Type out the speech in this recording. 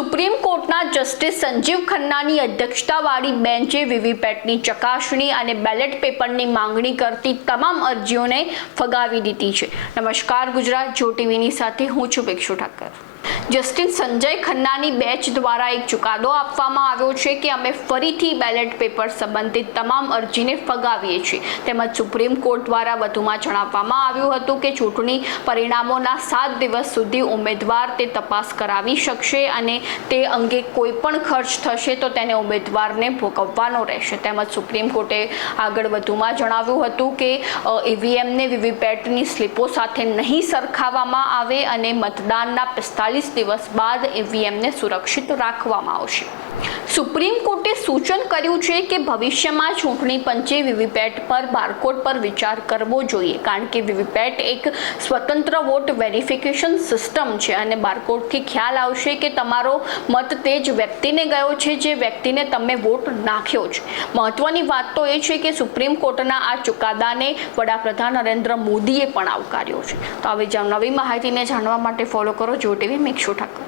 Supreme કોર્ટના justice Sanjeev ખન્નાની અધ્યક્ષતાવાળી બેન્ચે વીવીપેટની ચકાસણી અને બેલેટ પેપરની માંગણી કરતી તમામ અરજીઓને ફગાવી દીધી છે। નમસ્કાર, ગુજરાત જો ટીવીની સાથે હું છું ભિક્ષુ ઠાકર। જસ્ટિસ સંજય ખન્નાની બેન્ચ દ્વારા એક ચુકાદો આપવામાં આવ્યો છે કે અમે ફરીથી બેલેટ પેપર સંબંધિત તમામ અરજીને ફગાવીએ છીએ। તેમજ સુપ્રીમ કોર્ટ દ્વારા વધુમાં જણાવવામાં આવ્યું હતું કે ચૂંટણી પરિણામોના 7 દિવસ સુધી ઉમેદવાર તે તપાસ કરાવી શકશે અને તે અંગે કોઈ પણ ખર્ચ થશે તો તેને ઉમેદવારને ભોગવવાનો રહેશે। તેમજ સુપ્રીમ કોર્ટે આગળ વધુમાં જણાવ્યું હતું કે ઈવીએમને વીવીપેટની સ્લીપો સાથે નહીં સરખાવવામાં આવે અને મતદાનના 45 દિવસ બાદ ઈવીએમને સુરક્ષિત રાખવામાં આવશે। સુપ્રીમ કોર્ટે સૂચન કર્યું છે કે ભવિષ્યમાં ચૂંટણી પંચે વીવીપેટ પર બારકોડ પર વિચાર કરવો જોઈએ, કારણ કે વીવીપેટ એક સ્વતંત્ર વોટ વેરિફિકેશન સિસ્ટમ છે અને બારકોડથી ખ્યાલ આવશે કે તમારો મત તે જ વ્યક્તિને ગયો છે જે વ્યક્તિને તમે વોટ નાખ્યો છે। મહત્વની વાત તો એ છે કે સુપ્રીમ કોર્ટના આ ચુકાદાને વડાપ્રધાન નરેન્દ્ર મોદીએ પણ આવકાર્યો છે। તો આવી જ નવી માહિતીને જાણવા માટે ફોલો કરો જો ટીવી ભિક્ષુ ઠાકર।